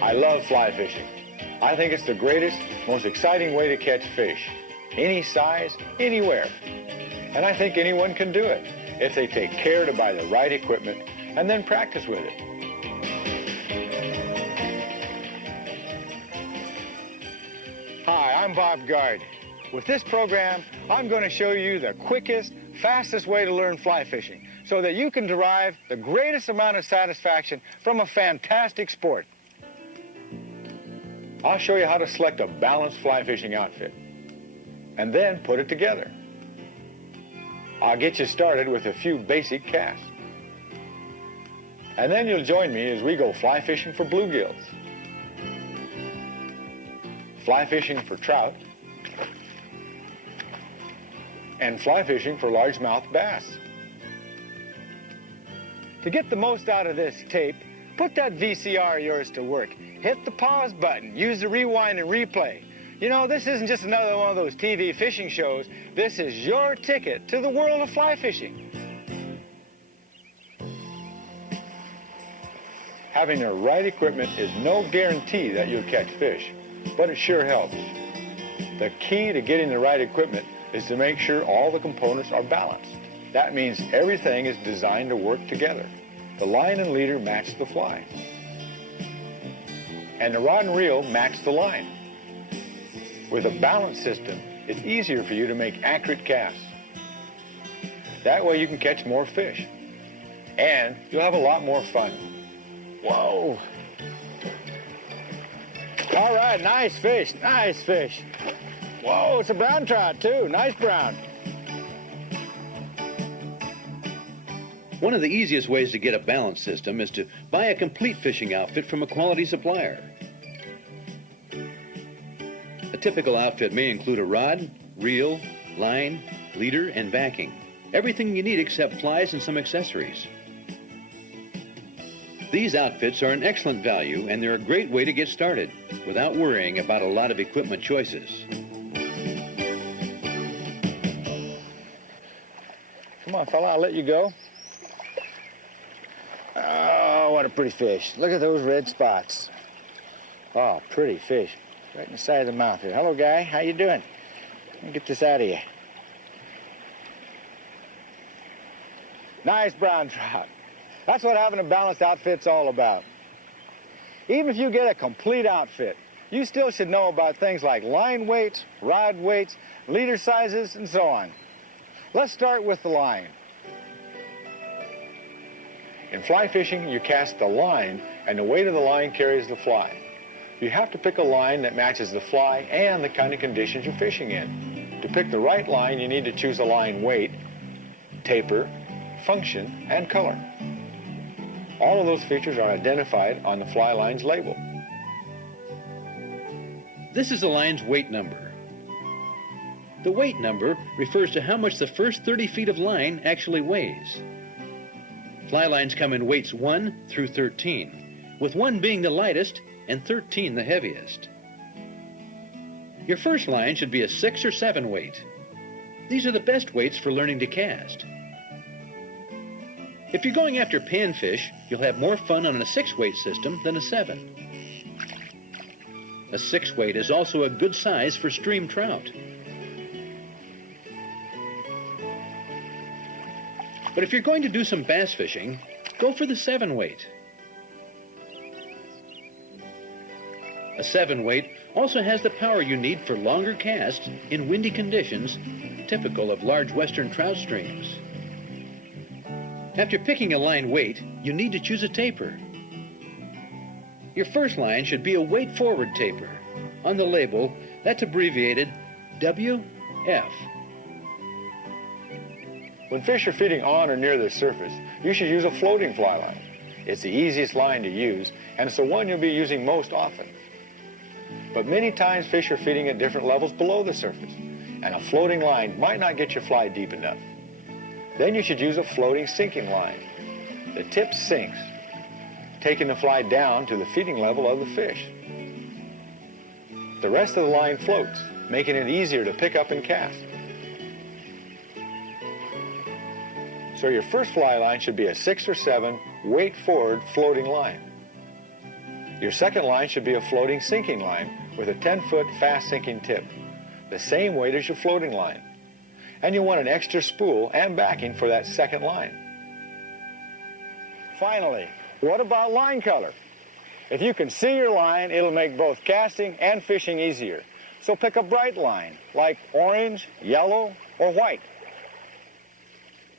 I love fly fishing. I think it's the greatest, most exciting way to catch fish. Any size, anywhere. And I think anyone can do it if they take care to buy the right equipment and then practice with it. Hi, I'm Bob Gard. With this program, I'm going to show you the quickest, fastest way to learn fly fishing so that you can derive the greatest amount of satisfaction from a fantastic sport. I'll show you how to select a balanced fly fishing outfit and then put it together. I'll get you started with a few basic casts. And then you'll join me as we go fly fishing for bluegills, fly fishing for trout, and fly fishing for largemouth bass. To get the most out of this tape, put that VCR of yours to work. Hit the pause button, use the rewind and replay. You know, this isn't just another one of those TV fishing shows. This is your ticket to the world of fly fishing. Having the right equipment is no guarantee that you'll catch fish, but it sure helps. The key to getting the right equipment is to make sure all the components are balanced. That means everything is designed to work together. The line and leader match the fly, and the rod and reel match the line. With a balanced system, it's easier for you to make accurate casts. That way you can catch more fish, and you'll have a lot more fun. Whoa! All right, nice fish, nice fish. Whoa, it's a brown trout too, nice brown. One of the easiest ways to get a balanced system is to buy a complete fishing outfit from a quality supplier. A typical outfit may include a rod, reel, line, leader, and backing. Everything you need except flies and some accessories. These outfits are an excellent value, and they're a great way to get started without worrying about a lot of equipment choices. Come on, fella, I'll let you go. Oh, what a pretty fish. Look at those red spots. Oh, pretty fish. Right in the side of the mouth here. Hello, guy. How you doing? Let me get this out of you. Nice brown trout. That's what having a balanced outfit's all about. Even if you get a complete outfit, you still should know about things like line weights, rod weights, leader sizes, and so on. Let's start with the line. In fly fishing, you cast the line, and the weight of the line carries the fly. You have to pick a line that matches the fly and the kind of conditions you're fishing in. To pick the right line, you need to choose a line weight, taper, function, and color. All of those features are identified on the fly line's label. This is the line's weight number. The weight number refers to how much the first 30 feet of line actually weighs. Fly lines come in weights 1 through 13, with 1 being the lightest and 13 the heaviest. Your first line should be a 6 or 7 weight. These are the best weights for learning to cast. If you're going after panfish, you'll have more fun on a 6-weight system than a 7. A 6 weight is also a good size for stream trout. But if you're going to do some bass fishing, go for the 7 weight. A 7 weight also has the power you need for longer casts in windy conditions typical of large western trout streams. After picking a line weight, you need to choose a taper. Your first line should be a weight forward taper. On the label, that's abbreviated WF. When fish are feeding on or near the surface, you should use a floating fly line. It's the easiest line to use, and it's the one you'll be using most often. But many times fish are feeding at different levels below the surface, and a floating line might not get your fly deep enough. Then you should use a floating sinking line. The tip sinks, taking the fly down to the feeding level of the fish. The rest of the line floats, making it easier to pick up and cast. So your first fly line should be a 6 or 7 weight forward floating line. Your second line should be a floating sinking line with a 10-foot fast sinking tip, the same weight as your floating line. And you want an extra spool and backing for that second line. Finally, what about line color? If you can see your line, it'll make both casting and fishing easier. So pick a bright line, like orange, yellow, or white.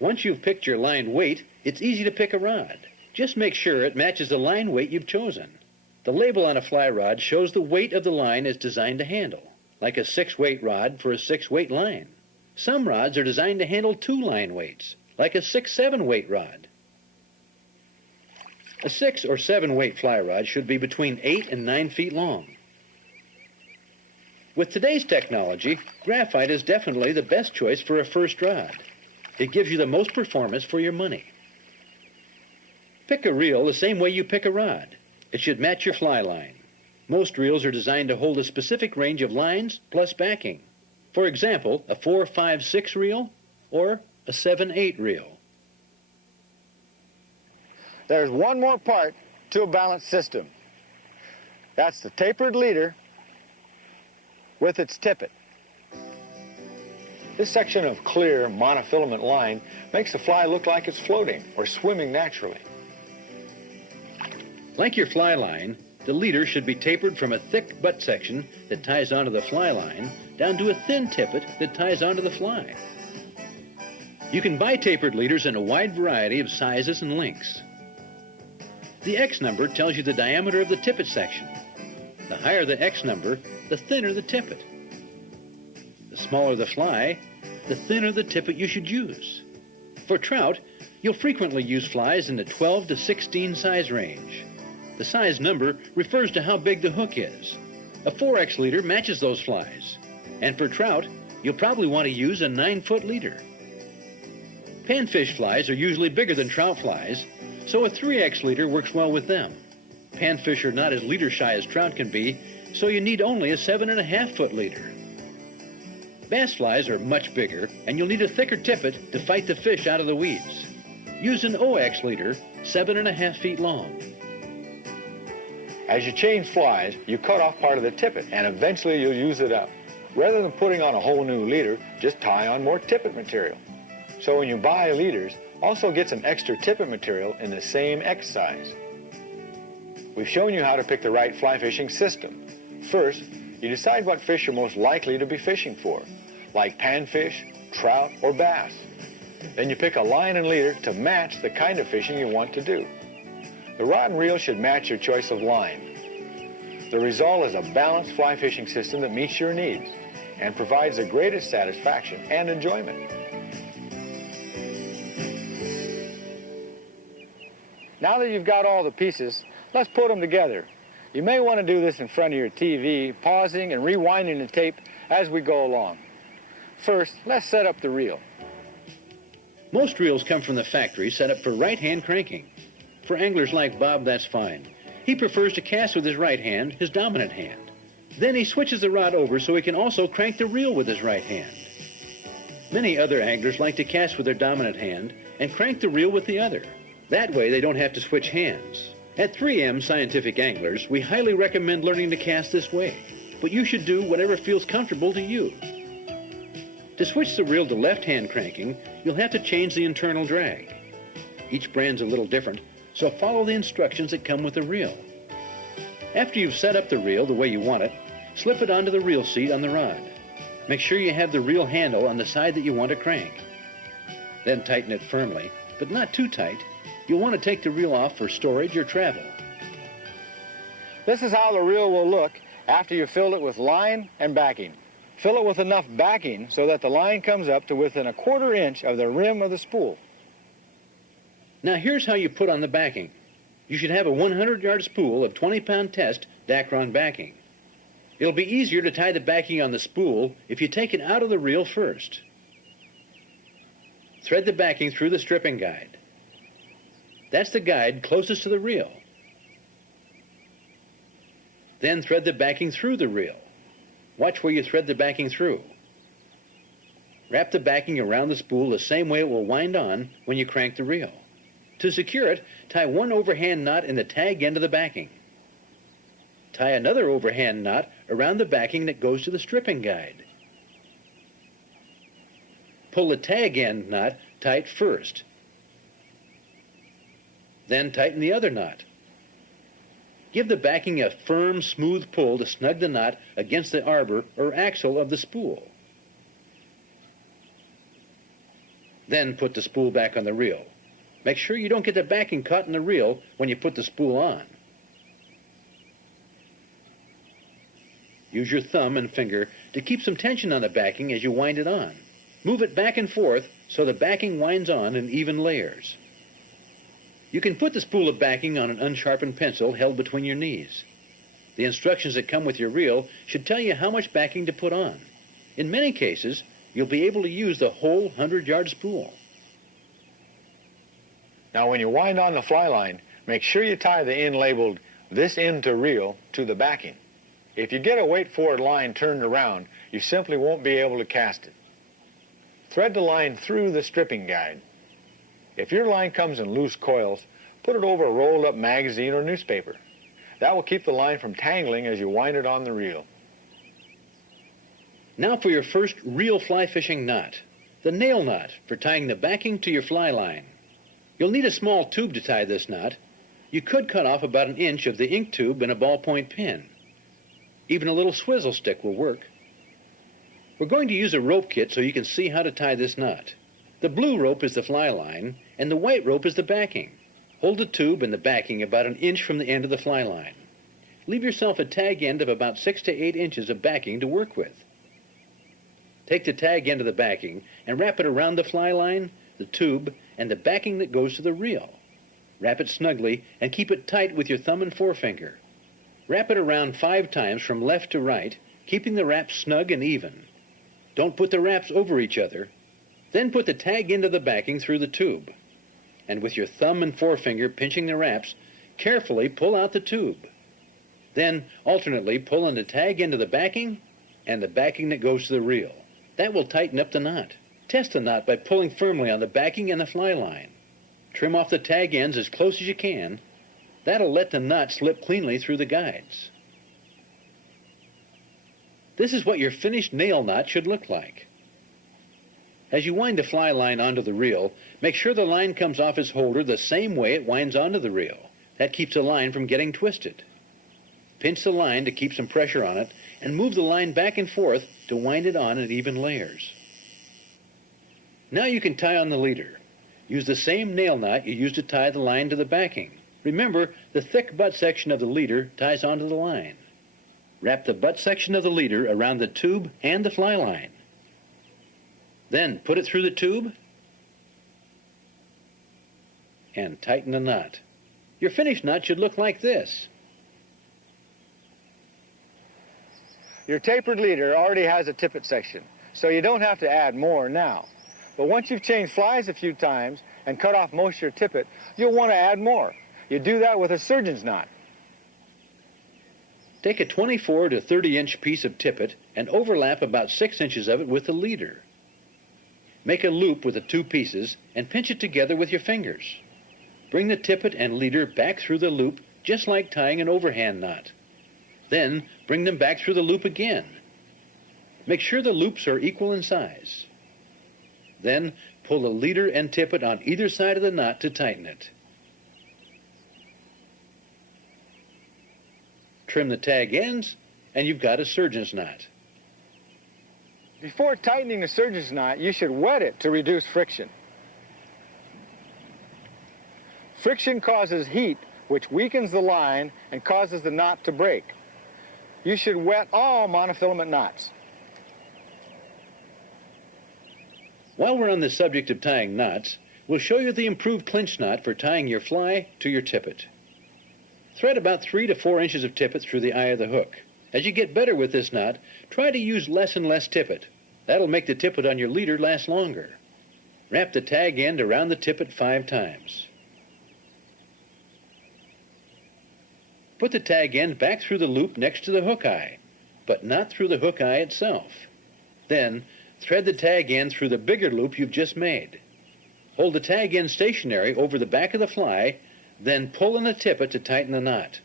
Once you've picked your line weight, it's easy to pick a rod. Just make sure it matches the line weight you've chosen. The label on a fly rod shows the weight of the line it's designed to handle, like a 6-weight rod for a 6-weight line. Some rods are designed to handle 2 line weights, like a 6-7-weight rod. A 6 or 7-weight fly rod should be between 8 and 9 feet long. With today's technology, graphite is definitely the best choice for a first rod. It gives you the most performance for your money. Pick a reel the same way you pick a rod. It should match your fly line. Most reels are designed to hold a specific range of lines plus backing. For example, a 4-5-6 reel or a 7-8 reel. There's one more part to a balanced system. That's the tapered leader with its tippet. This section of clear monofilament line makes the fly look like it's floating or swimming naturally. Like your fly line, the leader should be tapered from a thick butt section that ties onto the fly line down to a thin tippet that ties onto the fly. You can buy tapered leaders in a wide variety of sizes and lengths. The X number tells you the diameter of the tippet section. The higher the X number, the thinner the tippet. The smaller the fly, the thinner the tippet you should use. For trout, you'll frequently use flies in the 12 to 16 size range. The size number refers to how big the hook is. A 4X leader matches those flies. And for trout, you'll probably want to use a 9-foot leader. Panfish flies are usually bigger than trout flies, so a 3X leader works well with them. Panfish are not as leader shy as trout can be, so you need only a 7.5-foot leader. Bass flies are much bigger, and you'll need a thicker tippet to fight the fish out of the weeds. Use an OX leader, 7.5 feet long. As you change flies, you cut off part of the tippet, and eventually you'll use it up. Rather than putting on a whole new leader, just tie on more tippet material. So when you buy leaders, also get some extra tippet material in the same X size. We've shown you how to pick the right fly fishing system. First, you decide what fish you're most likely to be fishing for, like panfish, trout, or bass. Then you pick a line and leader to match the kind of fishing you want to do. The rod and reel should match your choice of line. The result is a balanced fly fishing system that meets your needs and provides the greatest satisfaction and enjoyment. Now that you've got all the pieces, let's put them together. You may want to do this in front of your TV, pausing and rewinding the tape as we go along. First, let's set up the reel. Most reels come from the factory set up for right-hand cranking. For anglers like Bob, that's fine. He prefers to cast with his right hand, his dominant hand. Then he switches the rod over so he can also crank the reel with his right hand. Many other anglers like to cast with their dominant hand and crank the reel with the other. That way they don't have to switch hands. At 3M Scientific Anglers, we highly recommend learning to cast this way, but you should do whatever feels comfortable to you. To switch the reel to left-hand cranking, you'll have to change the internal drag. Each brand's a little different, so follow the instructions that come with the reel. After you've set up the reel the way you want it, slip it onto the reel seat on the rod. Make sure you have the reel handle on the side that you want to crank. Then tighten it firmly but not too tight. You'll want to take the reel off for storage or travel. This is how the reel will look after you've filled it with line and backing. Fill it with enough backing so that the line comes up to within a 1/4 inch of the rim of the spool. Now here's how you put on the backing. You should have a 100-yard spool of 20-pound test Dacron backing. It'll be easier to tie the backing on the spool if you take it out of the reel first. Thread the backing through the stripping guide. That's the guide closest to the reel. Then thread the backing through the reel. Watch where you thread the backing through. Wrap the backing around the spool the same way it will wind on when you crank the reel. To secure it, tie one overhand knot in the tag end of the backing. Tie another overhand knot around the backing that goes to the stripping guide. Pull the tag end knot tight first. Then tighten the other knot. Give the backing a firm, smooth pull to snug the knot against the arbor or axle of the spool. Then put the spool back on the reel. Make sure you don't get the backing caught in the reel when you put the spool on. Use your thumb and finger to keep some tension on the backing as you wind it on. Move it back and forth so the backing winds on in even layers. You can put the spool of backing on an unsharpened pencil held between your knees. The instructions that come with your reel should tell you how much backing to put on. In many cases, you'll be able to use the whole 100-yard spool. Now when you wind on the fly line, make sure you tie the end labeled "this end to reel" to the backing. If you get a weight-forward line turned around, you simply won't be able to cast it. Thread the line through the stripping guide. If your line comes in loose coils, put it over a rolled-up magazine or newspaper. That will keep the line from tangling as you wind it on the reel. Now for your first real fly fishing knot, the nail knot for tying the backing to your fly line. You'll need a small tube to tie this knot. You could cut off about 1 inch of the ink tube in a ballpoint pen. Even a little swizzle stick will work. We're going to use a rope kit so you can see how to tie this knot. The blue rope is the fly line, and the white rope is the backing. Hold the tube and the backing about 1 inch from the end of the fly line. Leave yourself a tag end of about 6 to 8 inches of backing to work with. Take the tag end of the backing and wrap it around the fly line, the tube, and the backing that goes to the reel. Wrap it snugly and keep it tight with your thumb and forefinger. Wrap it around 5 times from left to right, keeping the wraps snug and even. Don't put the wraps over each other. Then put the tag end of the backing through the tube. And with your thumb and forefinger pinching the wraps, carefully pull out the tube. Then alternately pull on the tag end of the backing and the backing that goes to the reel. That will tighten up the knot. Test the knot by pulling firmly on the backing and the fly line. Trim off the tag ends as close as you can. That'll let the knot slip cleanly through the guides. This is what your finished nail knot should look like. As you wind the fly line onto the reel, make sure the line comes off its holder the same way it winds onto the reel. That keeps the line from getting twisted. Pinch the line to keep some pressure on it and move the line back and forth to wind it on in even layers. Now you can tie on the leader. Use the same nail knot you used to tie the line to the backing. Remember, the thick butt section of the leader ties onto the line. Wrap the butt section of the leader around the tube and the fly line. Then put it through the tube and tighten the knot. Your finished knot should look like this. Your tapered leader already has a tippet section, so you don't have to add more now. But once you've changed flies a few times and cut off most of your tippet, you'll want to add more. You do that with a surgeon's knot. Take a 24 to 30-inch piece of tippet and overlap about 6 inches of it with the leader. Make a loop with the 2 pieces and pinch it together with your fingers. Bring the tippet and leader back through the loop just like tying an overhand knot. Then bring them back through the loop again. Make sure the loops are equal in size. Then pull the leader and tippet on either side of the knot to tighten it. Trim the tag ends, and you've got a surgeon's knot. Before tightening the surgeon's knot, you should wet it to reduce friction. Friction causes heat, which weakens the line and causes the knot to break. You should wet all monofilament knots. While we're on the subject of tying knots, we'll show you the improved clinch knot for tying your fly to your tippet. Thread about 3 to 4 inches of tippet through the eye of the hook. As you get better with this knot, try to use less and less tippet. That'll make the tippet on your leader last longer. Wrap the tag end around the tippet 5 times. Put the tag end back through the loop next to the hook eye, but not through the hook eye itself. Then, thread the tag end through the bigger loop you've just made. Hold the tag end stationary over the back of the fly, then pull in the tippet to tighten the knot.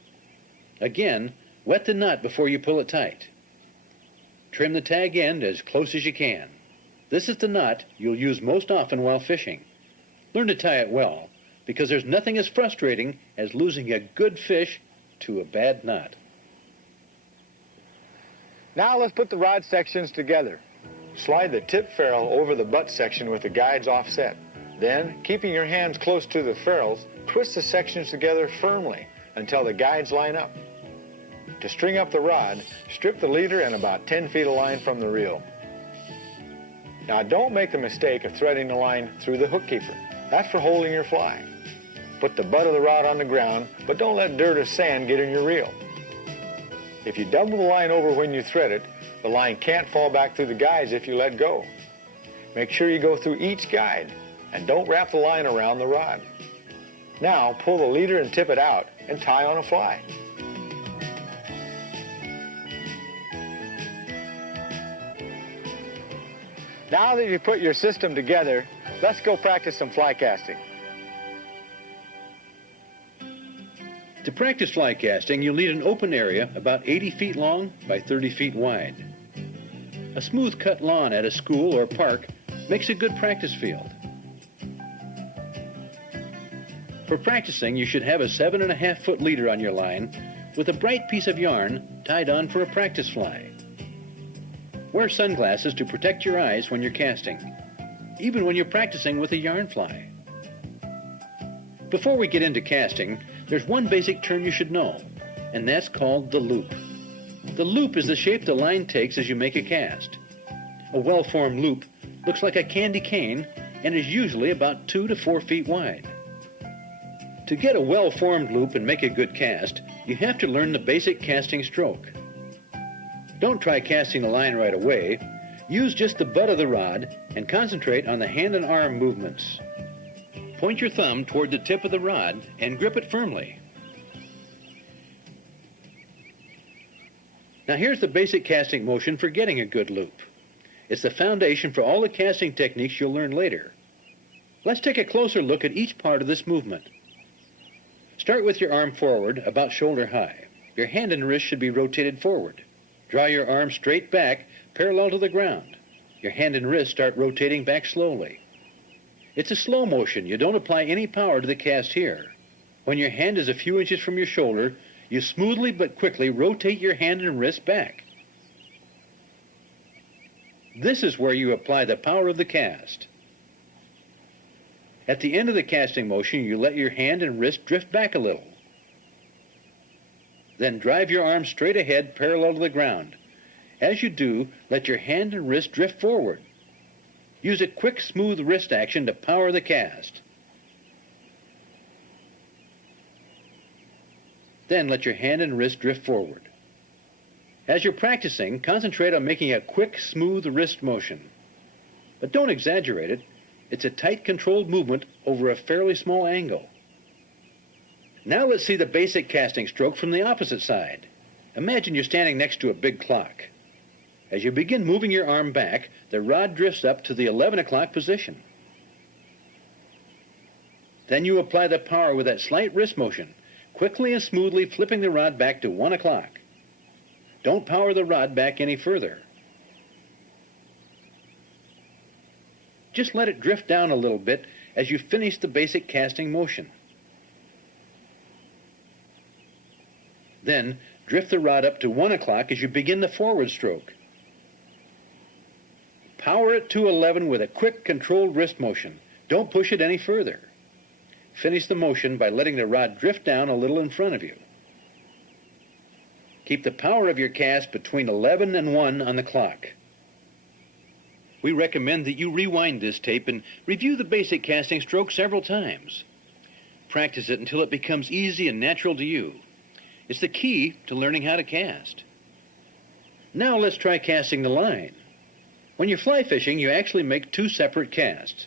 Again, wet the knot before you pull it tight. Trim the tag end as close as you can. This is the knot you'll use most often while fishing. Learn to tie it well, because there's nothing as frustrating as losing a good fish to a bad knot. Now let's put the rod sections together. Slide the tip ferrule over the butt section with the guides offset. Then, keeping your hands close to the ferrules, twist the sections together firmly until the guides line up. To string up the rod, strip the leader and about 10 feet of line from the reel. Now don't make the mistake of threading the line through the hook keeper. That's for holding your fly. Put the butt of the rod on the ground, but don't let dirt or sand get in your reel. If you double the line over when you thread it, the line can't fall back through the guides if you let go. Make sure you go through each guide and don't wrap the line around the rod. Now pull the leader and tippet out and tie on a fly. Now that you've put your system together, let's go practice some fly casting. To practice fly casting, you'll need an open area about 80 feet long by 30 feet wide. A smooth cut lawn at a school or park makes a good practice field. For practicing, you should have a 7.5 foot leader on your line with a bright piece of yarn tied on for a practice fly. Wear sunglasses to protect your eyes when you're casting, even when you're practicing with a yarn fly. Before we get into casting, there's one basic term you should know, and that's called the loop. The loop is the shape the line takes as you make a cast. A well-formed loop looks like a candy cane and is usually about 2 to 4 feet wide. To get a well-formed loop and make a good cast, you have to learn the basic casting stroke. Don't try casting the line right away. Use just the butt of the rod and concentrate on the hand and arm movements. Point your thumb toward the tip of the rod and grip it firmly. Now here's the basic casting motion for getting a good loop. It's the foundation for all the casting techniques you'll learn later. Let's take a closer look at each part of this movement. Start with your arm forward, about shoulder high. Your hand and wrist should be rotated forward. Draw your arm straight back, parallel to the ground. Your hand and wrist start rotating back slowly. It's a slow motion. You don't apply any power to the cast here. When your hand is a few inches from your shoulder, you smoothly but quickly rotate your hand and wrist back. This is where you apply the power of the cast. At the end of the casting motion, you let your hand and wrist drift back a little. Then drive your arm straight ahead, parallel to the ground. As you do, let your hand and wrist drift forward. Use a quick, smooth wrist action to power the cast. Then let your hand and wrist drift forward. As you're practicing, concentrate on making a quick, smooth wrist motion. But don't exaggerate it. It's a tight, controlled movement over a fairly small angle. Now let's see the basic casting stroke from the opposite side. Imagine you're standing next to a big clock. As you begin moving your arm back, the rod drifts up to the 11 o'clock position. Then you apply the power with that slight wrist motion, quickly and smoothly flipping the rod back to 1 o'clock. Don't power the rod back any further. Just let it drift down a little bit as you finish the basic casting motion. Then drift the rod up to 1 o'clock as you begin the forward stroke. Power it to 11 with a quick, controlled wrist motion. Don't push it any further. finish the motion by letting the rod drift down a little in front of you. Keep the power of your cast between 11 and 1 on the clock. We recommend that you rewind this tape and review the basic casting stroke several times. Practice it until it becomes easy and natural to you. It's the key to learning how to cast. Now let's try casting the line. When you're fly fishing, you actually make two separate casts.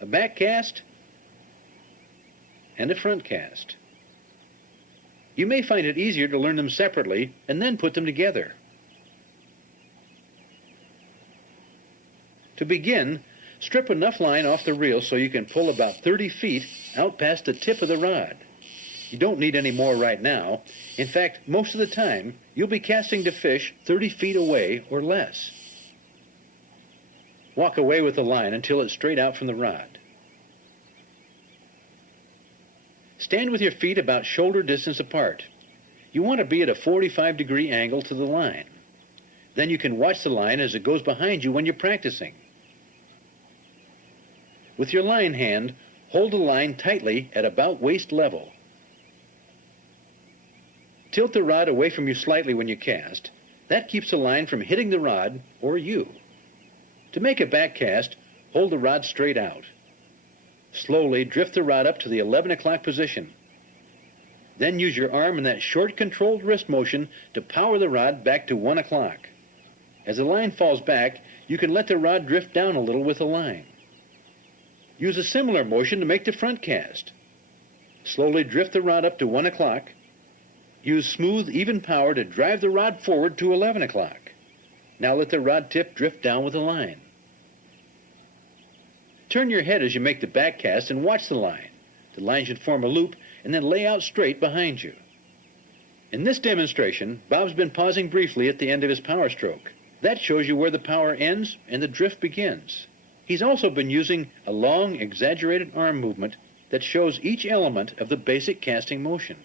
A back cast and a front cast. You may find it easier to learn them separately and then put them together. To begin, strip enough line off the reel so you can pull about 30 feet out past the tip of the rod. You don't need any more right now. In fact, most of the time, you'll be casting to fish 30 feet away or less. Walk away with the line until it's straight out from the rod. Stand with your feet about shoulder distance apart. You want to be at a 45-degree angle to the line. Then you can watch the line as it goes behind you when you're practicing. With your line hand, hold the line tightly at about waist level. Tilt the rod away from you slightly when you cast. That keeps the line from hitting the rod or you. To make a back cast, hold the rod straight out. Slowly drift the rod up to the 11 o'clock position. Then use your arm in that short controlled wrist motion to power the rod back to 1 o'clock. As the line falls back, you can let the rod drift down a little with the line. Use a similar motion to make the front cast. Slowly drift the rod up to 1 o'clock. Use smooth, even power to drive the rod forward to 11 o'clock. Now let the rod tip drift down with the line. Turn your head as you make the back cast and watch the line. The line should form a loop and then lay out straight behind you. In this demonstration, Bob's been pausing briefly at the end of his power stroke. That shows you where the power ends and the drift begins. He's also been using a long, exaggerated arm movement that shows each element of the basic casting motion.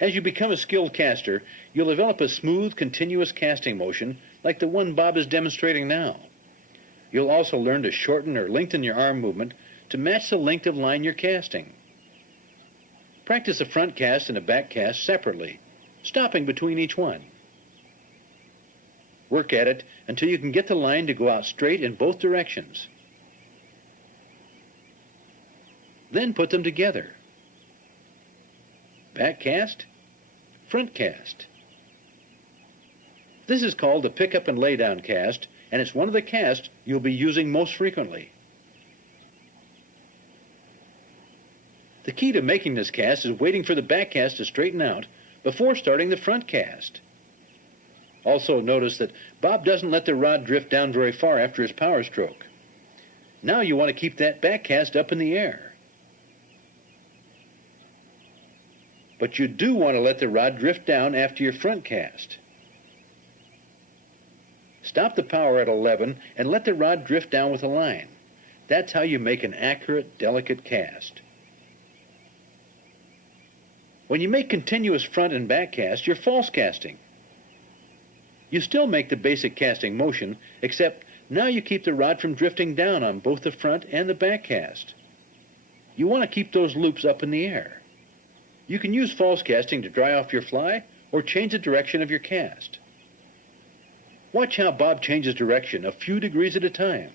As you become a skilled caster, you'll develop a smooth, continuous casting motion like the one Bob is demonstrating now. You'll also learn to shorten or lengthen your arm movement to match the length of line you're casting. Practice a front cast and a back cast separately, stopping between each one. Work at it until you can get the line to go out straight in both directions. Then put them together. Back cast, front cast. This is called the pick-up and lay-down cast, and it's one of the casts you'll be using most frequently. The key to making this cast is waiting for the back cast to straighten out before starting the front cast. Also notice that Bob doesn't let the rod drift down very far after his power stroke. Now you want to keep that back cast up in the air. But you do want to let the rod drift down after your front cast. Stop the power at 11 and let the rod drift down with a line. That's how you make an accurate, delicate cast. When you make continuous front and back casts, you're false casting. You still make the basic casting motion, except now you keep the rod from drifting down on both the front and the back cast. You want to keep those loops up in the air. You can use false casting to dry off your fly or change the direction of your cast. Watch how Bob changes direction a few degrees at a time.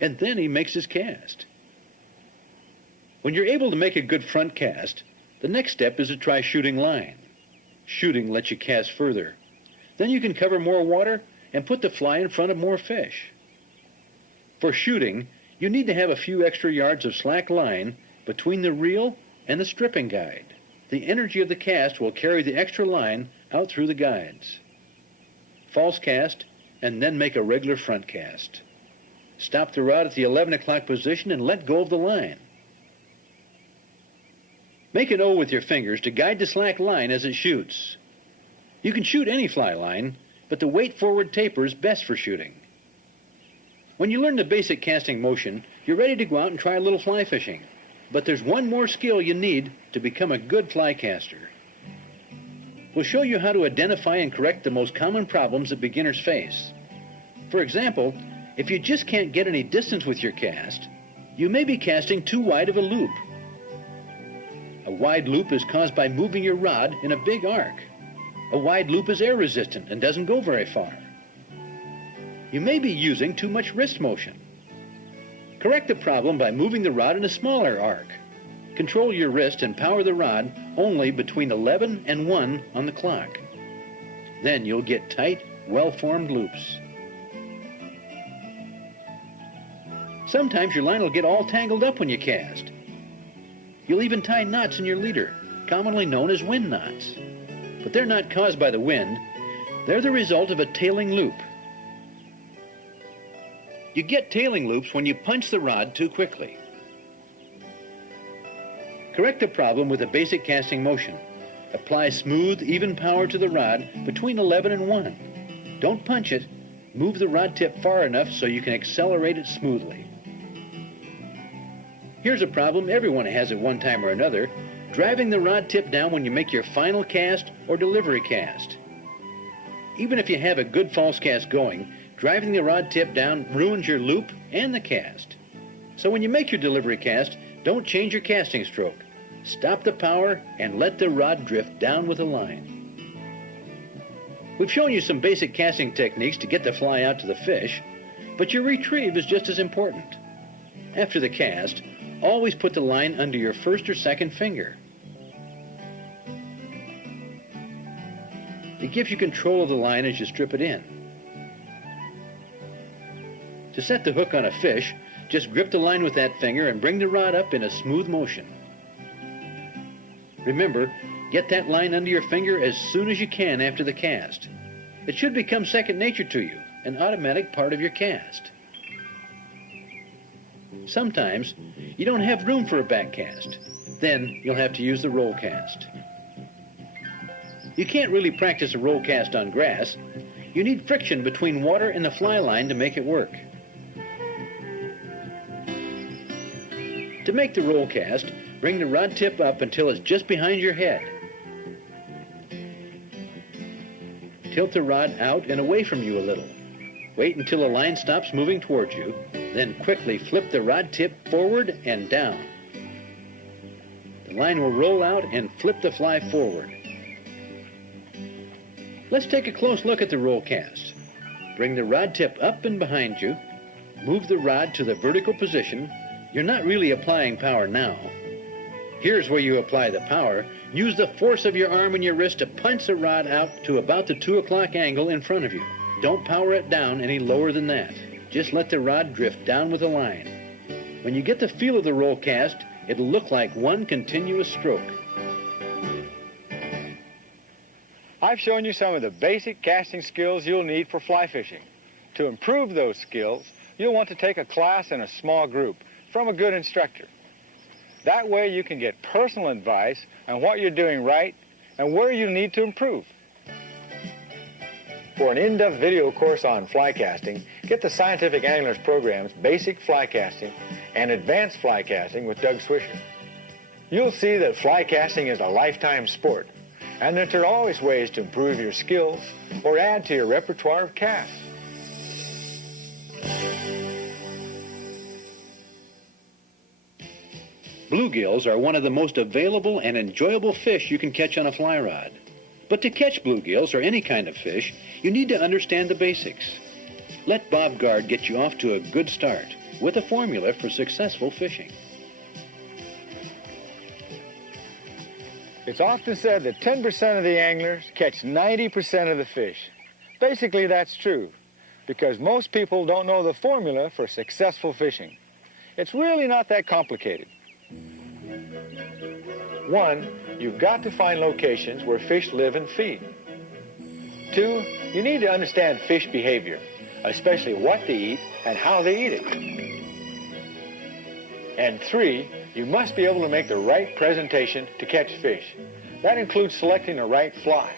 And then he makes his cast. When you're able to make a good front cast, the next step is to try shooting line. Shooting lets you cast further. Then you can cover more water and put the fly in front of more fish. For shooting, you need to have a few extra yards of slack line between the reel and the stripping guide. The energy of the cast will carry the extra line out through the guides. False cast, and then make a regular front cast. Stop the rod at the 11 o'clock position and let go of the line. Make an O with your fingers to guide the slack line as it shoots. You can shoot any fly line, but the weight forward taper is best for shooting. When you learn the basic casting motion, you're ready to go out and try a little fly fishing. But there's one more skill you need to become a good fly caster. We'll show you how to identify and correct the most common problems that beginners face. For example, If you just can't get any distance with your cast, you may be casting too wide of a loop. A wide loop is caused by moving your rod in a big arc. A wide loop is air resistant and doesn't go very far. You may be using too much wrist motion. Correct the problem by moving the rod in a smaller arc. Control your wrist and power the rod only between 11 and 1 on the clock. Then you'll get tight, well-formed loops. Sometimes your line will get all tangled up when you cast. You'll even tie knots in your leader, commonly known as wind knots. But they're not caused by the wind. They're the result of a tailing loop. You get tailing loops when you punch the rod too quickly. Correct the problem with a basic casting motion. Apply smooth, even power to the rod between 11 and 1. Don't punch it. Move the rod tip far enough so you can accelerate it smoothly. Here's a problem everyone has at one time or another: driving the rod tip down when you make your final cast or delivery cast. Even if you have a good false cast going, driving the rod tip down ruins your loop and the cast. So when you make your delivery cast, don't change your casting stroke. Stop the power and let the rod drift down with a line. We've shown you some basic casting techniques to get the fly out to the fish, but your retrieve is just as important. After the cast, always put the line under your first or second finger. It gives you control of the line as you strip it in. To set the hook on a fish, just grip the line with that finger and bring the rod up in a smooth motion. Remember, get that line under your finger as soon as you can after the cast. It should become second nature to you, an automatic part of your cast. Sometimes you don't have room for a back cast. Then you'll have to use the roll cast. You can't really practice a roll cast on grass. You need friction between water and the fly line to make it work. To make the roll cast, bring the rod tip up until it's just behind your head. Tilt the rod out and away from you a little. Wait until the line stops moving towards you, then quickly flip the rod tip forward and down. The line will roll out and flip the fly forward. Let's take a close look at the roll cast. Bring the rod tip up and behind you. Move the rod to the vertical position. You're not really applying power now. Here's where you apply the power. Use the force of your arm and your wrist to punch the rod out to about the 2 o'clock angle in front of you. Don't power it down any lower than that. Just let the rod drift down with the line. When you get the feel of the roll cast, it'll look like one continuous stroke. I've shown you some of the basic casting skills you'll need for fly fishing. To improve those skills, you'll want to take a class in a small group from a good instructor. That way you can get personal advice on what you're doing right and where you need to improve. For an in-depth video course on fly casting, get the Scientific Anglers Program's Basic Fly Casting and Advanced Fly Casting with Doug Swisher. You'll see that fly casting is a lifetime sport, and that there are always ways to improve your skills or add to your repertoire of casts. Bluegills are one of the most available and enjoyable fish you can catch on a fly rod. But to catch bluegills or any kind of fish, you need to understand the basics. Let Bob Gard get you off to a good start with a formula for successful fishing. It's often said that 10% of the anglers catch 90% of the fish. Basically, that's true, because most people don't know the formula for successful fishing. It's really not that complicated. 1, you've got to find locations where fish live and feed. 2, you need to understand fish behavior, especially what they eat and how they eat it. And 3, you must be able to make the right presentation to catch fish. That includes selecting the right fly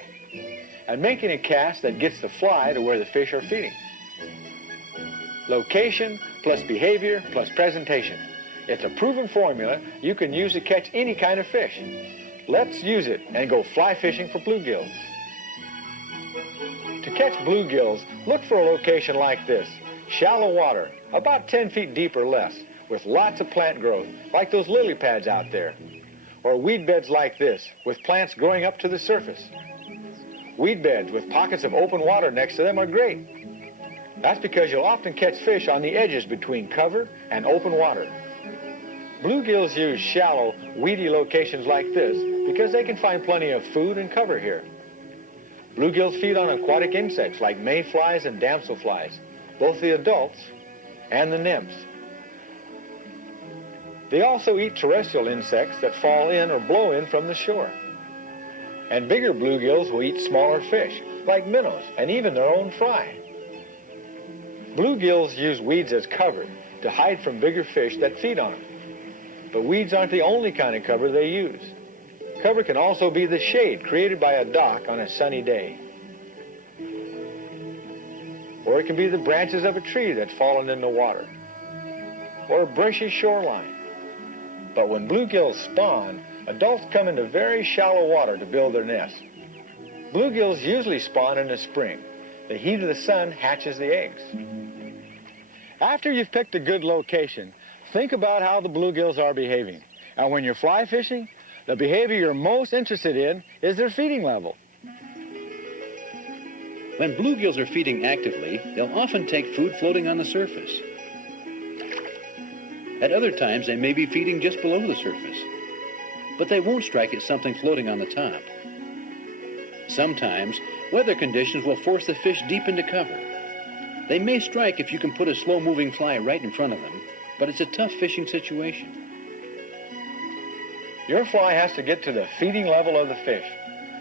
and making a cast that gets the fly to where the fish are feeding. Location plus behavior plus presentation. It's a proven formula you can use to catch any kind of fish. Let's use it and go fly fishing for bluegills. To catch bluegills, look for a location like this. Shallow water, about 10 feet deep or less, with lots of plant growth, like those lily pads out there. Or weed beds like this, with plants growing up to the surface. Weed beds with pockets of open water next to them are great. That's because you'll often catch fish on the edges between cover and open water. Bluegills use shallow, weedy locations like this because they can find plenty of food and cover here. Bluegills feed on aquatic insects like mayflies and damselflies, both the adults and the nymphs. They also eat terrestrial insects that fall in or blow in from the shore. And bigger bluegills will eat smaller fish, like minnows and even their own fry. Bluegills use weeds as cover to hide from bigger fish that feed on them. But weeds aren't the only kind of cover they use. Cover can also be the shade created by a dock on a sunny day. Or it can be the branches of a tree that's fallen in the water. Or a brushy shoreline. But when bluegills spawn, adults come into very shallow water to build their nests. Bluegills usually spawn in the spring. The heat of the sun hatches the eggs. After you've picked a good location, think about how the bluegills are behaving. And when you're fly fishing, the behavior you're most interested in is their feeding level. When bluegills are feeding actively, they'll often take food floating on the surface. At other times, they may be feeding just below the surface, but they won't strike at something floating on the top. Sometimes, weather conditions will force the fish deep into cover. They may strike if you can put a slow-moving fly right in front of them, but it's a tough fishing situation. Your fly has to get to the feeding level of the fish,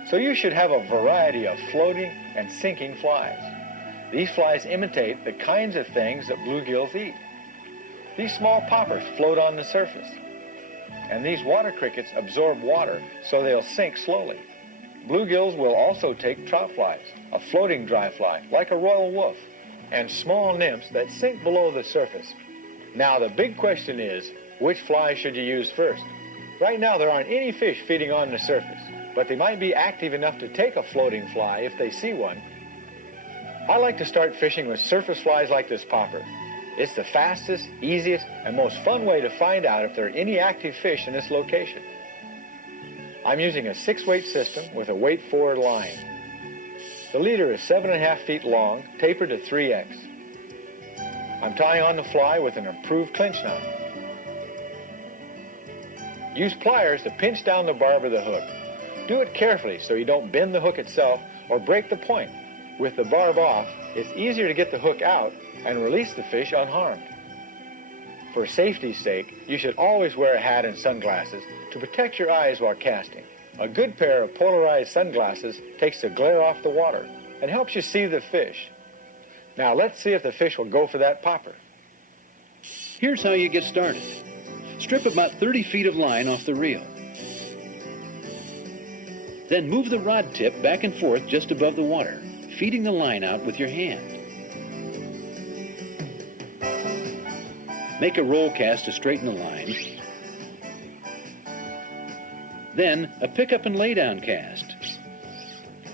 so you should have a variety of floating and sinking flies. These flies imitate the kinds of things that bluegills eat. These small poppers float on the surface, and these water crickets absorb water so they'll sink slowly. Bluegills will also take trout flies, a floating dry fly like a royal wolf, and small nymphs that sink below the surface. Now the big question is, which fly should you use first? Right now there aren't any fish feeding on the surface, but they might be active enough to take a floating fly if they see one. I like to start fishing with surface flies like this popper. It's the fastest, easiest, and most fun way to find out if there are any active fish in this location. I'm using a 6-weight system with a weight-forward line. The leader is 7.5 feet long, tapered to 3X. I'm tying on the fly with an improved clinch knot. Use pliers to pinch down the barb of the hook. Do it carefully so you don't bend the hook itself or break the point. With the barb off, it's easier to get the hook out and release the fish unharmed. For safety's sake, you should always wear a hat and sunglasses to protect your eyes while casting. A good pair of polarized sunglasses takes the glare off the water and helps you see the fish. Now let's see if the fish will go for that popper. Here's how you get started. Strip about 30 feet of line off the reel. Then move the rod tip back and forth just above the water, feeding the line out with your hand. Make a roll cast to straighten the line. Then a pick up and lay down cast.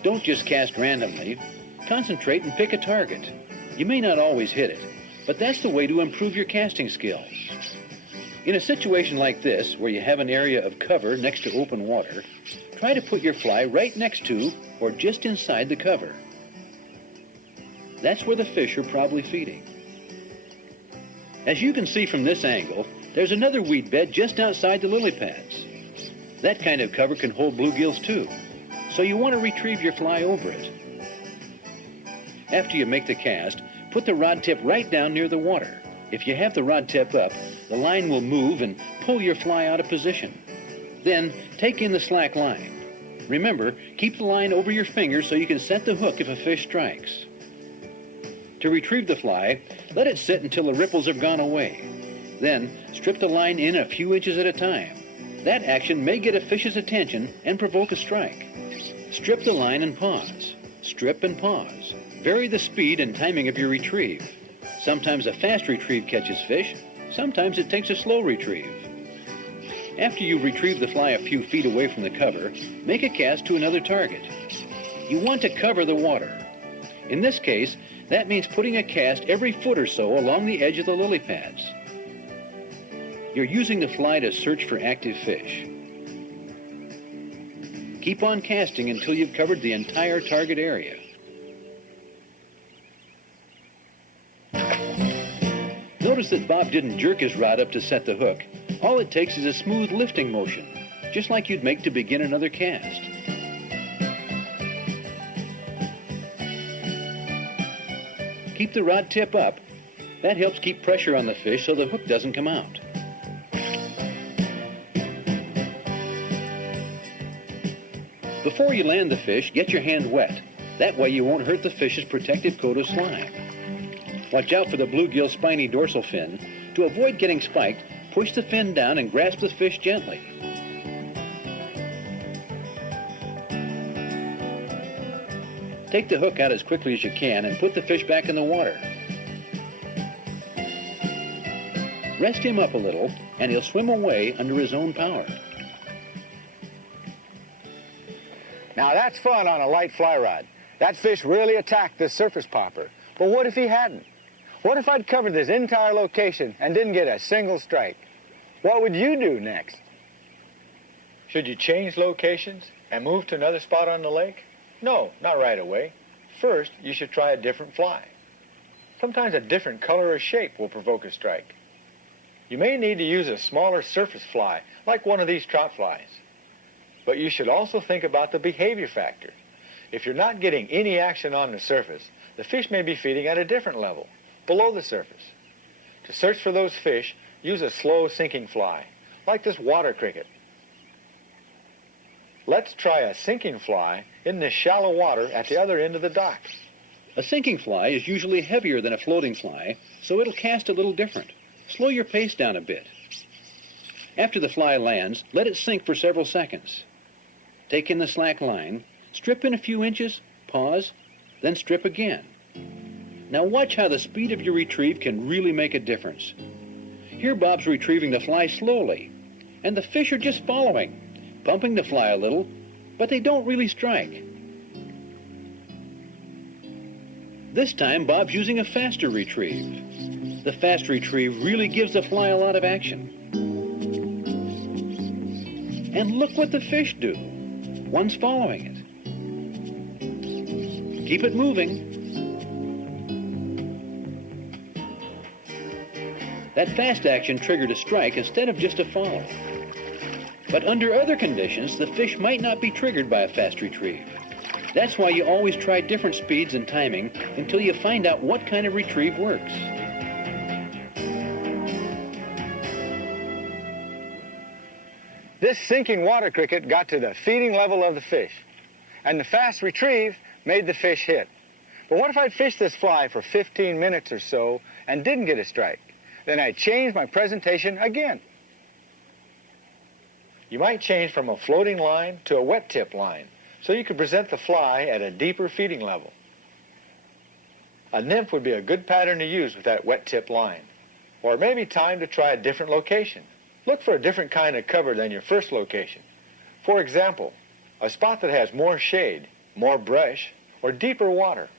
Don't just cast randomly. Concentrate and pick a target. You may not always hit it, but that's the way to improve your casting skills. In a situation like this, where you have an area of cover next to open water, try to put your fly right next to or just inside the cover. That's where the fish are probably feeding. As you can see from this angle, there's another weed bed just outside the lily pads. That kind of cover can hold bluegills too, so you want to retrieve your fly over it. After you make the cast, put the rod tip right down near the water. If you have the rod tip up, the line will move and pull your fly out of position. Then take in the slack line. Remember, keep the line over your finger so you can set the hook if a fish strikes. To retrieve the fly, let it sit until the ripples have gone away. Then strip the line in a few inches at a time. That action may get a fish's attention and provoke a strike. Strip the line and pause. Strip and pause. Vary the speed and timing of your retrieve. Sometimes a fast retrieve catches fish. Sometimes it takes a slow retrieve. After you've retrieved the fly a few feet away from the cover, make a cast to another target. You want to cover the water. In this case, That means putting a cast every foot or so along the edge of the lily pads. You're using the fly to search for active fish. Keep on casting until you've covered the entire target area. Notice that Bob didn't jerk his rod up to set the hook. All it takes is a smooth lifting motion, just like you'd make to begin another cast. Keep the rod tip up. That helps keep pressure on the fish so the hook doesn't come out. Before you land the fish, get your hand wet. That way you won't hurt the fish's protective coat of slime. Watch out for the bluegill's spiny dorsal fin. To avoid getting spiked, push the fin down and grasp the fish gently. Take the hook out as quickly as you can and put the fish back in the water. Rest him up a little and he'll swim away under his own power. Now that's fun on a light fly rod. That fish really attacked this surface popper. But what if he hadn't? What if I'd covered this entire location and didn't get a single strike? What would you do next? Should you change locations and move to another spot on the lake? No, not right away. First, you should try a different fly. Sometimes a different color or shape will provoke a strike. You may need to use a smaller surface fly, like one of these trout flies. But you should also think about the behavior factor. If you're not getting any action on the surface, the fish may be feeding at a different level, below the surface. To search for those fish, use a slow sinking fly, like this water cricket. Let's try a sinking fly in this shallow water at the other end of the dock. A sinking fly is usually heavier than a floating fly, so it'll cast a little different. Slow your pace down a bit. After the fly lands, let it sink for several seconds. Take in the slack line, strip in a few inches, pause, then strip again. Now watch how the speed of your retrieve can really make a difference. Here Bob's retrieving the fly slowly, and the fish are just following, pumping the fly a little, but they don't really strike. This time Bob's using a faster retrieve. The fast retrieve really gives the fly a lot of action. And look what the fish do. One's following it. Keep it moving. That fast action triggered a strike instead of just a follow. But under other conditions, the fish might not be triggered by a fast retrieve. That's why you always try different speeds and timing until you find out what kind of retrieve works. This sinking water cricket got to the feeding level of the fish, and the fast retrieve made the fish hit. But what if I'd fished this fly for 15 minutes or so and didn't get a strike? Then I'd change my presentation again. You might change from a floating line to a wet tip line, so you could present the fly at a deeper feeding level. A nymph would be a good pattern to use with that wet tip line. Or it may be time to try a different location. Look for a different kind of cover than your first location. For example, a spot that has more shade, more brush, or deeper water.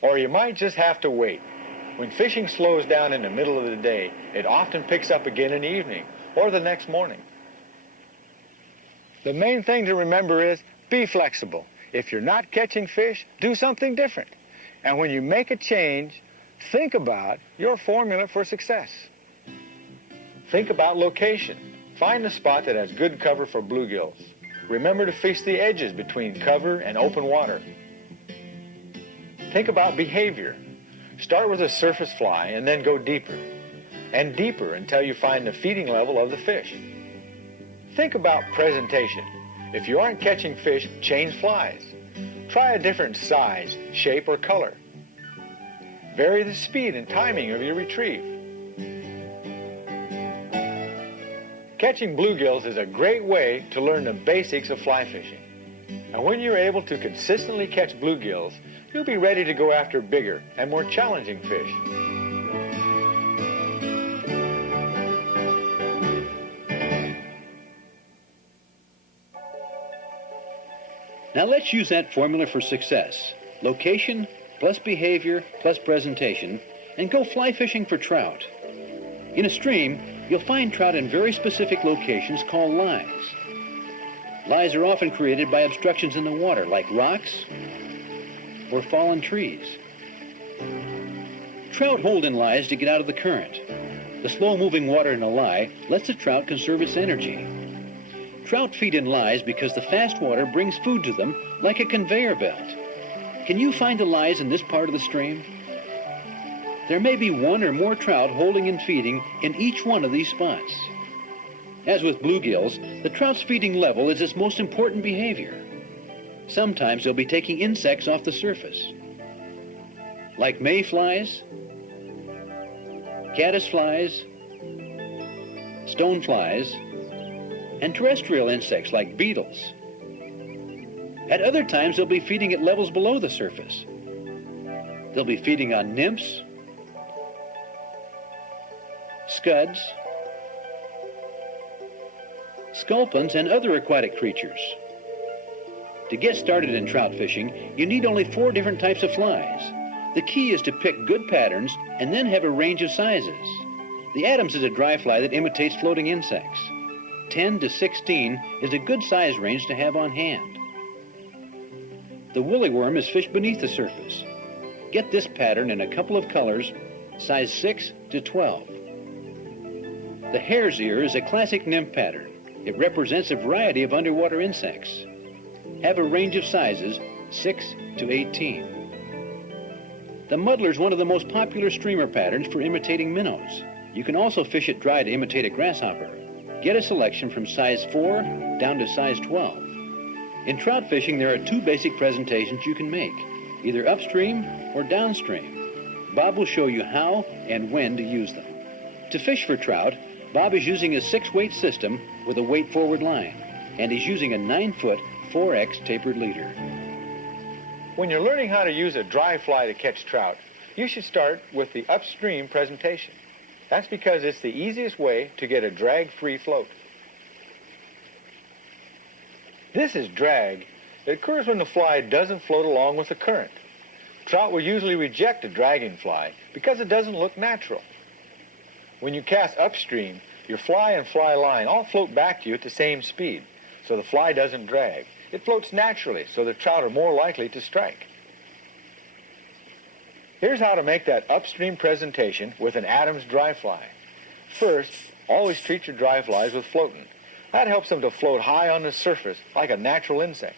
Or you might just have to wait. When fishing slows down in the middle of the day, it often picks up again in the evening or the next morning. The main thing to remember is be flexible. If you're not catching fish, do something different. And when you make a change, think about your formula for success. Think about location. Find a spot that has good cover for bluegills. Remember to fish the edges between cover and open water. Think about behavior. Start with a surface fly and then go deeper and deeper until you find the feeding level of the fish. Think about presentation. If you aren't catching fish, change flies. Try a different size, shape, or color. Vary the speed and timing of your retrieve. Catching bluegills is a great way to learn the basics of fly fishing. And when you're able to consistently catch bluegills, you'll be ready to go after bigger and more challenging fish. Now let's use that formula for success. Location, plus behavior, plus presentation, and go fly fishing for trout. In a stream, you'll find trout in very specific locations called lies. Lies are often created by obstructions in the water, like rocks or fallen trees. Trout hold in lies to get out of the current. The slow-moving water in a lie lets the trout conserve its energy. Trout feed in lies because the fast water brings food to them like a conveyor belt. Can you find the lies in this part of the stream? There may be one or more trout holding and feeding in each one of these spots. As with bluegills, the trout's feeding level is its most important behavior. Sometimes they'll be taking insects off the surface, like mayflies, caddisflies, stoneflies, and terrestrial insects like beetles. At other times, they'll be feeding at levels below the surface. They'll be feeding on nymphs, scuds, sculpins, and other aquatic creatures. To get started in trout fishing, you need only 4 different types of flies. The key is to pick good patterns and then have a range of sizes. The Adams is a dry fly that imitates floating insects. 10 to 16 is a good size range to have on hand. The woolly worm is fished beneath the surface. Get this pattern in a couple of colors, size 6 to 12. The hare's ear is a classic nymph pattern. It represents a variety of underwater insects. Have a range of sizes, 6 to 18. The muddler is one of the most popular streamer patterns for imitating minnows. You can also fish it dry to imitate a grasshopper. Get a selection from size 4 down to size 12. In trout fishing, there are 2 basic presentations you can make, either upstream or downstream. Bob will show you how and when to use them. To fish for trout, Bob is using a 6-weight system with a weight-forward line, and he's using a 9-foot 4X tapered leader. When you're learning how to use a dry fly to catch trout, you should start with the upstream presentation. That's because it's the easiest way to get a drag-free float. This is drag. It occurs when the fly doesn't float along with the current. Trout will usually reject a dragging fly because it doesn't look natural. When you cast upstream, your fly and fly line all float back to you at the same speed, so the fly doesn't drag. It floats naturally, so the trout are more likely to strike. Here's how to make that upstream presentation with an Adams dry fly. First, always treat your dry flies with floating. That helps them to float high on the surface like a natural insect.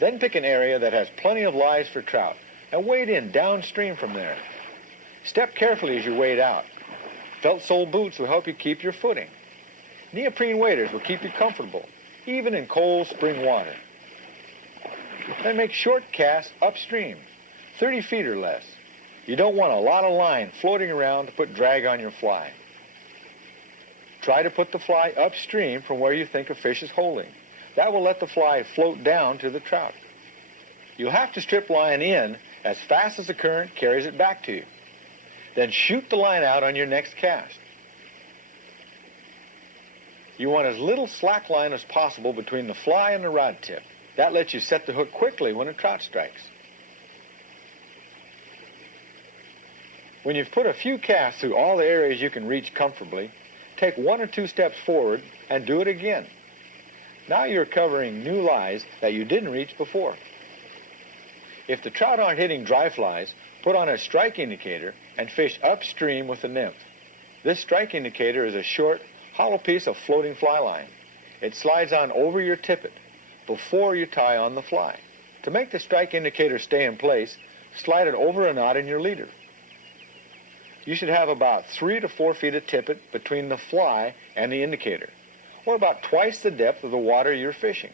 Then pick an area that has plenty of lies for trout and wade in downstream from there. Step carefully as you wade out. Felt sole boots will help you keep your footing. Neoprene waders will keep you comfortable, even in cold spring water. Then make short casts upstream, 30 feet or less. You don't want a lot of line floating around to put drag on your fly. Try to put the fly upstream from where you think a fish is holding. That will let the fly float down to the trout. You'll have to strip line in as fast as the current carries it back to you. Then shoot the line out on your next cast. You want as little slack line as possible between the fly and the rod tip. That lets you set the hook quickly when a trout strikes. When you've put a few casts through all the areas you can reach comfortably, take 1 or 2 steps forward and do it again. Now you're covering new lies that you didn't reach before. If the trout aren't hitting dry flies, put on a strike indicator and fish upstream with the nymph. This strike indicator is a short, hollow piece of floating fly line. It slides on over your tippet before you tie on the fly. To make the strike indicator stay in place, slide it over a knot in your leader. You should have about 3 to 4 feet of tippet between the fly and the indicator, or about twice the depth of the water you're fishing.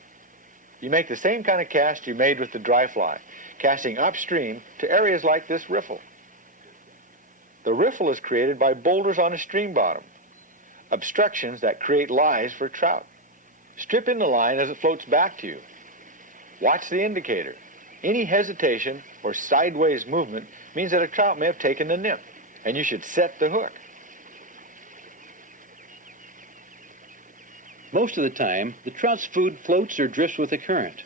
You make the same kind of cast you made with the dry fly, casting upstream to areas like this riffle. The riffle is created by boulders on a stream bottom, obstructions that create lies for trout. Strip in the line as it floats back to you. Watch the indicator. Any hesitation or sideways movement means that a trout may have taken the nymph, and you should set the hook. Most of the time, the trout's food floats or drifts with the current.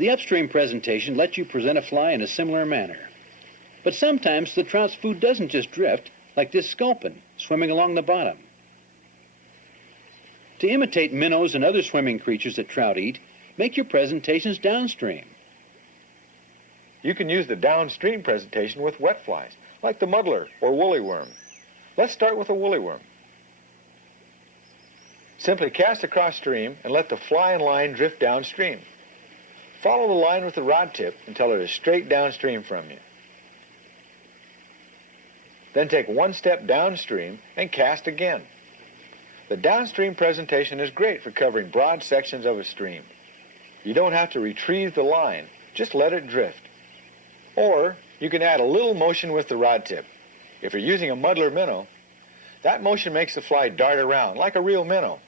The upstream presentation lets you present a fly in a similar manner. But sometimes the trout's food doesn't just drift, like this sculpin swimming along the bottom. To imitate minnows and other swimming creatures that trout eat, make your presentations downstream. You can use the downstream presentation with wet flies, like the muddler or woolly worm. Let's start with a woolly worm. Simply cast across stream and let the fly and line drift downstream. Follow the line with the rod tip until it is straight downstream from you. Then take one step downstream and cast again. The downstream presentation is great for covering broad sections of a stream. You don't have to retrieve the line, just let it drift. Or you can add a little motion with the rod tip. If you're using a muddler minnow, that motion makes the fly dart around like a real minnow.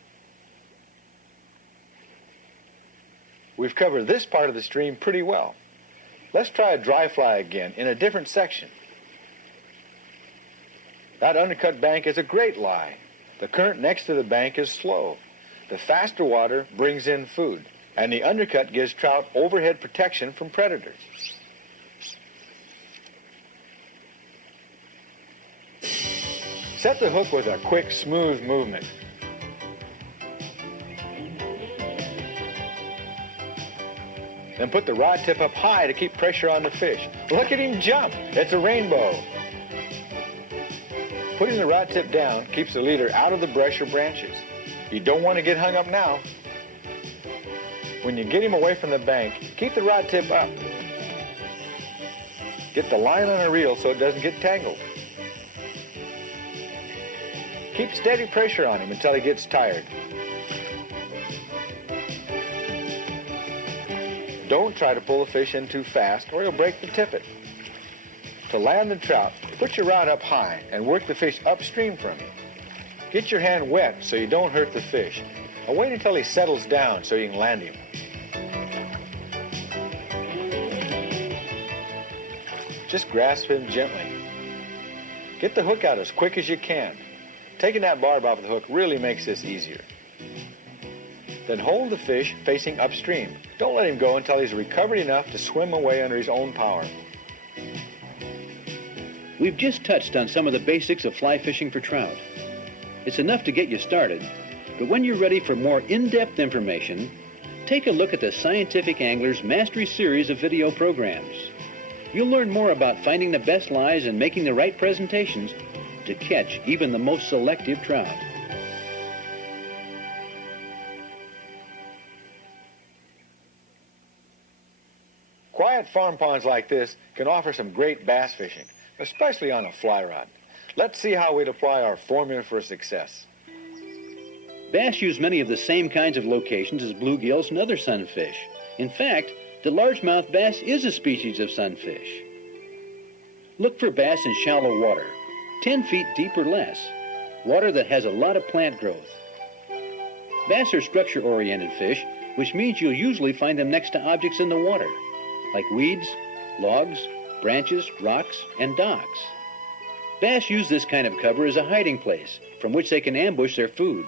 We've covered this part of the stream pretty well. Let's try a dry fly again in a different section. That undercut bank is a great lie. The current next to the bank is slow. The faster water brings in food, and the undercut gives trout overhead protection from predators. Set the hook with a quick, smooth movement. Then put the rod tip up high to keep pressure on the fish. Look at him jump. It's a rainbow. Putting the rod tip down keeps the leader out of the brush or branches. You don't want to get hung up now. When you get him away from the bank, keep the rod tip up. Get the line on a reel so it doesn't get tangled. Keep steady pressure on him until he gets tired. Don't try to pull the fish in too fast or you'll break the tippet. To land the trout, put your rod up high and work the fish upstream from you. Get your hand wet so you don't hurt the fish. And wait until he settles down so you can land him. Just grasp him gently. Get the hook out as quick as you can. Taking that barb off the hook really makes this easier. Then hold the fish facing upstream. Don't let him go until he's recovered enough to swim away under his own power. We've just touched on some of the basics of fly fishing for trout. It's enough to get you started, but when you're ready for more in-depth information, take a look at the Scientific Angler's Mastery series of video programs. You'll learn more about finding the best lies and making the right presentations to catch even the most selective trout. Quiet farm ponds like this can offer some great bass fishing, especially on a fly rod. Let's see how we'd apply our formula for success. Bass use many of the same kinds of locations as bluegills and other sunfish. In fact, the largemouth bass is a species of sunfish. Look for bass in shallow water, 10 feet deep or less, water that has a lot of plant growth. Bass are structure-oriented fish, which means you'll usually find them next to objects in the water, like weeds, logs, branches, rocks, and docks. Bass use this kind of cover as a hiding place from which they can ambush their food.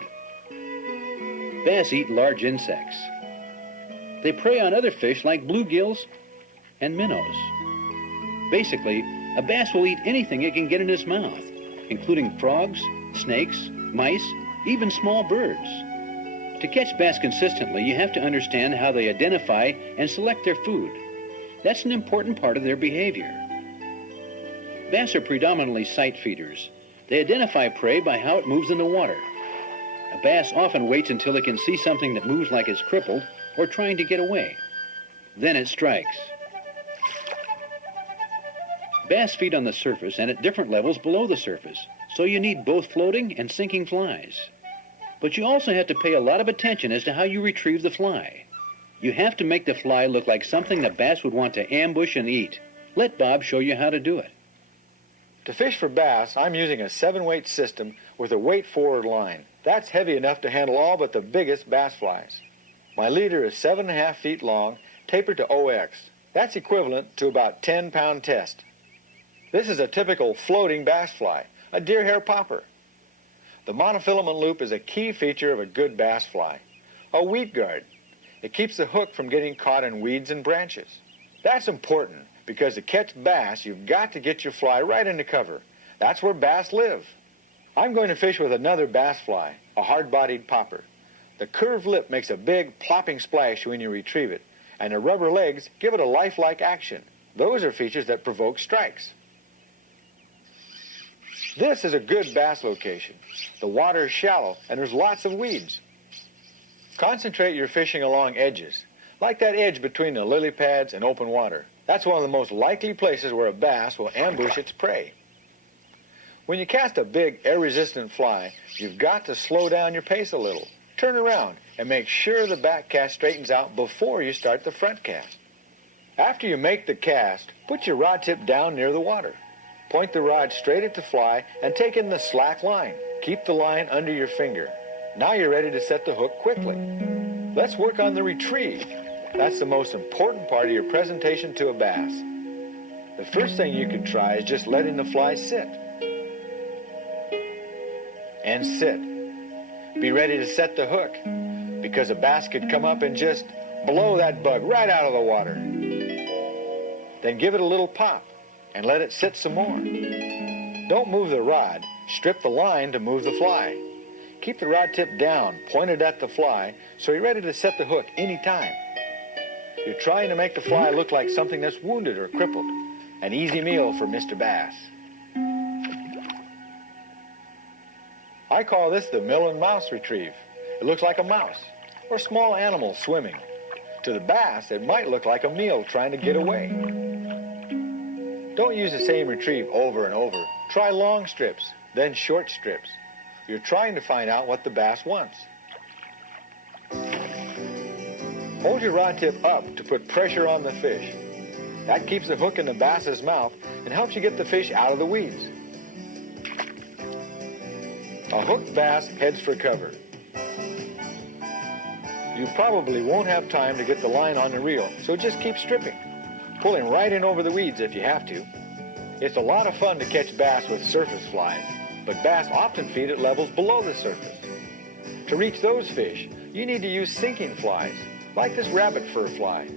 Bass eat large insects. They prey on other fish like bluegills and minnows. Basically, a bass will eat anything it can get in its mouth, including frogs, snakes, mice, even small birds. To catch bass consistently, you have to understand how they identify and select their food. That's an important part of their behavior. Bass are predominantly sight feeders. They identify prey by how it moves in the water. A bass often waits until it can see something that moves like it's crippled or trying to get away. Then it strikes. Bass feed on the surface and at different levels below the surface, so you need both floating and sinking flies. But you also have to pay a lot of attention as to how you retrieve the fly. You have to make the fly look like something the bass would want to ambush and eat. Let Bob show you how to do it. To fish for bass, I'm using a 7-weight system with a weight-forward line. That's heavy enough to handle all but the biggest bass flies. My leader is 7.5 feet long, tapered to OX. That's equivalent to about 10-pound test. This is a typical floating bass fly, a deer hair popper. The monofilament loop is a key feature of a good bass fly. A wheat guard. It keeps the hook from getting caught in weeds and branches. That's important because to catch bass, you've got to get your fly right into cover. That's where bass live. I'm going to fish with another bass fly, a hard-bodied popper. The curved lip makes a big plopping splash when you retrieve it, and the rubber legs give it a lifelike action. Those are features that provoke strikes. This is a good bass location. The water is shallow and there's lots of weeds. Concentrate your fishing along edges, like that edge between the lily pads and open water. That's one of the most likely places where a bass will ambush its prey. When you cast a big, air-resistant fly, you've got to slow down your pace a little. Turn around and make sure the back cast straightens out before you start the front cast. After you make the cast, put your rod tip down near the water. Point the rod straight at the fly and take in the slack line. Keep the line under your finger. Now you're ready to set the hook quickly. Let's work on the retrieve. That's the most important part of your presentation to a bass. The first thing you could try is just letting the fly sit. And sit. Be ready to set the hook, because a bass could come up and just blow that bug right out of the water. Then give it a little pop and let it sit some more. Don't move the rod. Strip the line to move the fly. Keep the rod tip down, pointed at the fly, so you're ready to set the hook anytime. You're trying to make the fly look like something that's wounded or crippled. An easy meal for Mr. Bass. I call this the mill and mouse retrieve. It looks like a mouse or small animal swimming. To the bass, it might look like a meal trying to get away. Don't use the same retrieve over and over. Try long strips, then short strips. You're trying to find out what the bass wants. Hold your rod tip up to put pressure on the fish. That keeps the hook in the bass's mouth and helps you get the fish out of the weeds. A hooked bass heads for cover. You probably won't have time to get the line on the reel, so just keep stripping, pulling right in over the weeds if you have to. It's a lot of fun to catch bass with surface flies, but bass often feed at levels below the surface. To reach those fish, you need to use sinking flies, like this rabbit fur fly.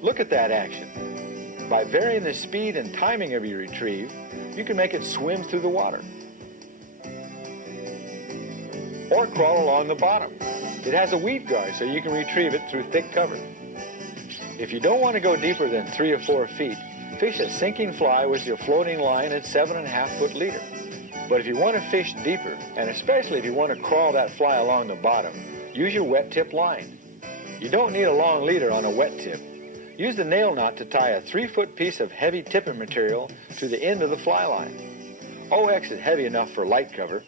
Look at that action. By varying the speed and timing of your retrieve, you can make it swim through the water or crawl along the bottom. It has a weed guard so you can retrieve it through thick cover. If you don't want to go deeper than 3 or 4 feet, fish a sinking fly with your floating line at 7.5 foot leader. But if you want to fish deeper, and especially if you want to crawl that fly along the bottom, use your wet tip line. You don't need a long leader on a wet tip. Use the nail knot to tie a 3-foot piece of heavy tippet material to the end of the fly line. OX is heavy enough for light cover.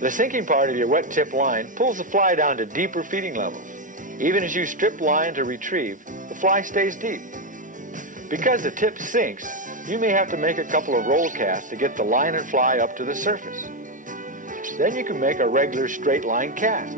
The sinking part of your wet tip line pulls the fly down to deeper feeding levels. Even as you strip line to retrieve, the fly stays deep. Because the tip sinks, you may have to make a couple of roll casts to get the line and fly up to the surface. Then you can make a regular straight line cast.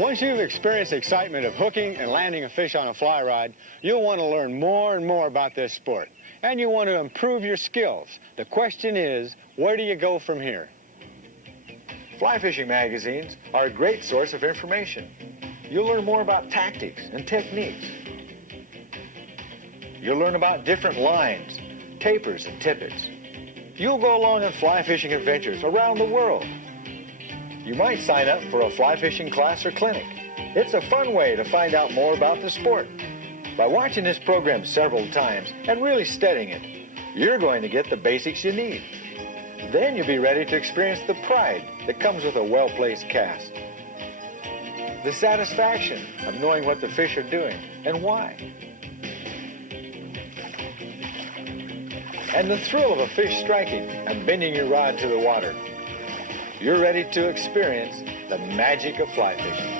Once you've experienced the excitement of hooking and landing a fish on a fly rod, you'll want to learn more and more about this sport. And you want to improve your skills. The question is, where do you go from here? Fly fishing magazines are a great source of information. You'll learn more about tactics and techniques. You'll learn about different lines, tapers, and tippets. You'll go along on fly fishing adventures around the world. You might sign up for a fly fishing class or clinic. It's a fun way to find out more about the sport. By watching this program several times and really studying it, you're going to get the basics you need. Then you'll be ready to experience the pride that comes with a well-placed cast. The satisfaction of knowing what the fish are doing and why. And the thrill of a fish striking and bending your rod to the water. You're ready to experience the magic of fly fishing.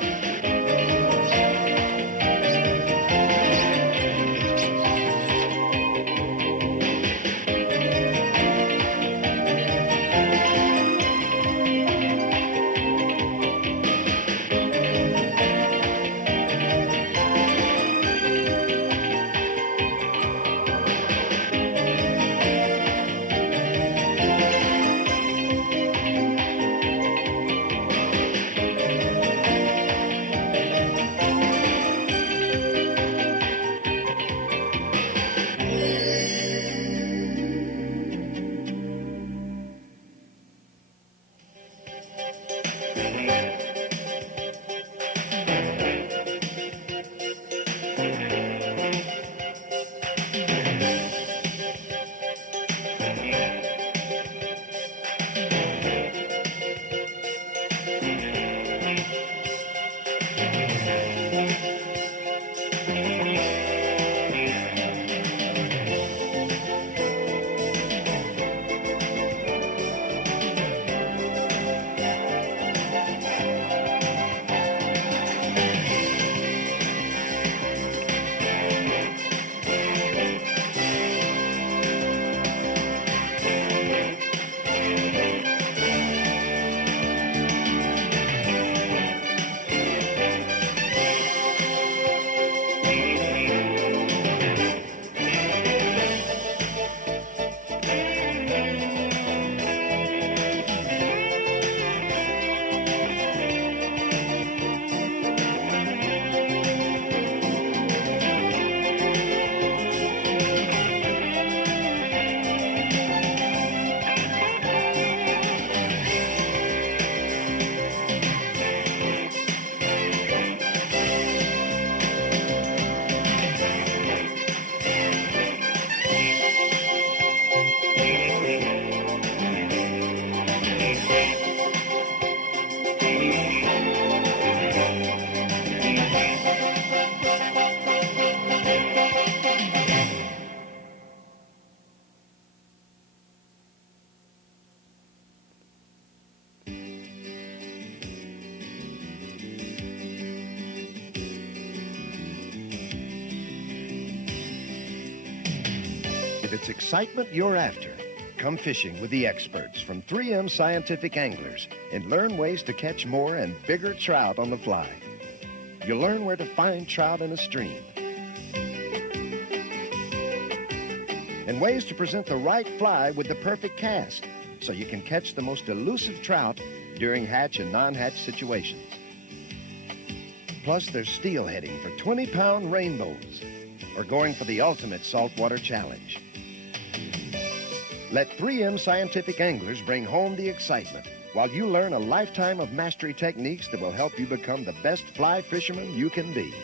If it's excitement you're after, come fishing with the experts from 3M Scientific Anglers and learn ways to catch more and bigger trout on the fly. You'll learn where to find trout in a stream and ways to present the right fly with the perfect cast so you can catch the most elusive trout during hatch and non-hatch situations. Plus, there's steelheading for 20-pound rainbows or going for the ultimate saltwater challenge. Let 3M Scientific Anglers bring home the excitement while you learn a lifetime of mastery techniques that will help you become the best fly fisherman you can be.